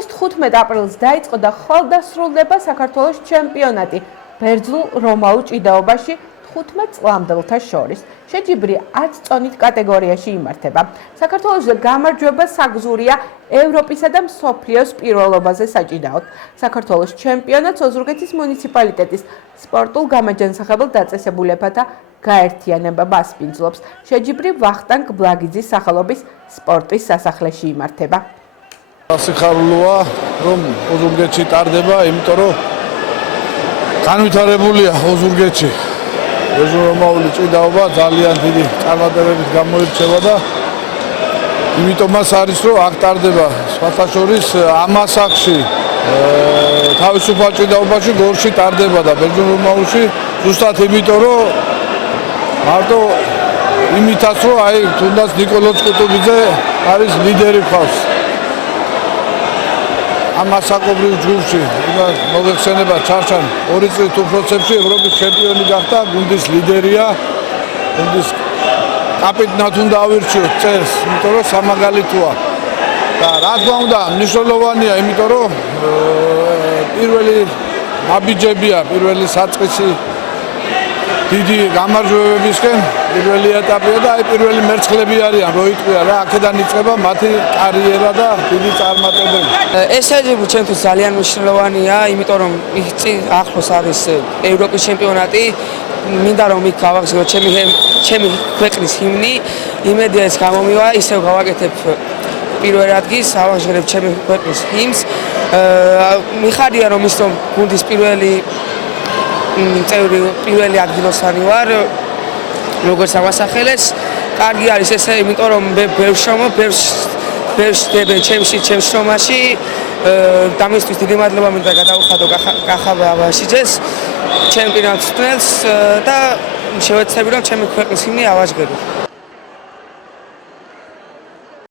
დღეს 15 აპრილს დაიწყო და ხვალ დასრულდება საქართველოს ჩემპიონატი ბერძნულ-რომაულ ჭიდაობაში 15 წლამდელთა შორის. შეჯიბრი 10 წონით კატეგორიაში იმართება. საქართველოს გამარჯვება საგზურია ევროპისა და მსოფლიოს პირველობაზე საჭიდაოდ. საქართველოს ჩემპიონატს ოზურგეთის მუნიციპალიტეტის სპორტულ გამაჯანსაღებელ დაწესებულებათა გაერთიანება მასპინძლობს. შეჯიბრი ვახტანგ ბლაგიძის სახელობის სპორტის სასახლეში იმართება. სიხარულოა, რომ ოზურგეთში ტარდება, იმიტომ რომ განვითარებულია ოზურგეთში ბერძნულ-რომაული ჭიდაობა ძალიან დიდი წარმატებებით გამოირჩევა და იმიტომაც არის რომ აქ ტარდება სხვათა შორის ამ ასაკში თავისუფალ ჭიდაობაში გორში ტარდება და ბერძნულ-რომაულში ზუსტად იმიტომ რომ მარტო იმითაც რომ აი თუნდაც ნიკოლოზ კუტუბიძე არის ლიდერი ხავს ამ ასაკობრივ ჯგუფში მოგეხსენება ჩარჩან 2 წლის უფროსებში ევროპის ჩემპიონი გახდა, გუნდის ლიდერია, გუნდის კაპიტნად უნდა ავირჩიოთ წელს, იმიტომ რომ სამაგალითოა. და რა თქმა უნდა, მნიშვნელოვანია, იმიტომ რომ პირველი აბიჯებია, პირველი საწყისი დიდი გამარჯვებებისკენ, პირველი ეტაპია და აი პირველი მერცხლები არიან, რო იტყვია რა, აქედან იწყება მათი კარიერა და დიდი წარმატებები. ეს შეჯიბრი ჩემთვის ძალიან მნიშვნელოვანია, იმიტომ რომ ახლოს არის ევროპის ჩემპიონატი, მინდა რომ იქ გავაგზავნო ჩემი ქვეყნის ჰიმნი, იმედია ეს გამომივა, ისევ გავაკეთებ პირველ ადგილს, ავაღჟღერებ ჩემი ქვეყნის ჰიმნს. მიხარია რომ ის რომ გუნდის პირველი ადგილოსანი ვარ, როგორც ამასახელეს, კარგი არის ესე, იმიტომ რომ ბევრს ჩემს შრომაში, დამისთვის დიდი მადლობა მინდა გადავუხადო კახაბ აბაშიძეს, ჩემპიონატს და შევეცდები რომ ჩემი ქვეყნის ჰიმნი ავაჟღერო.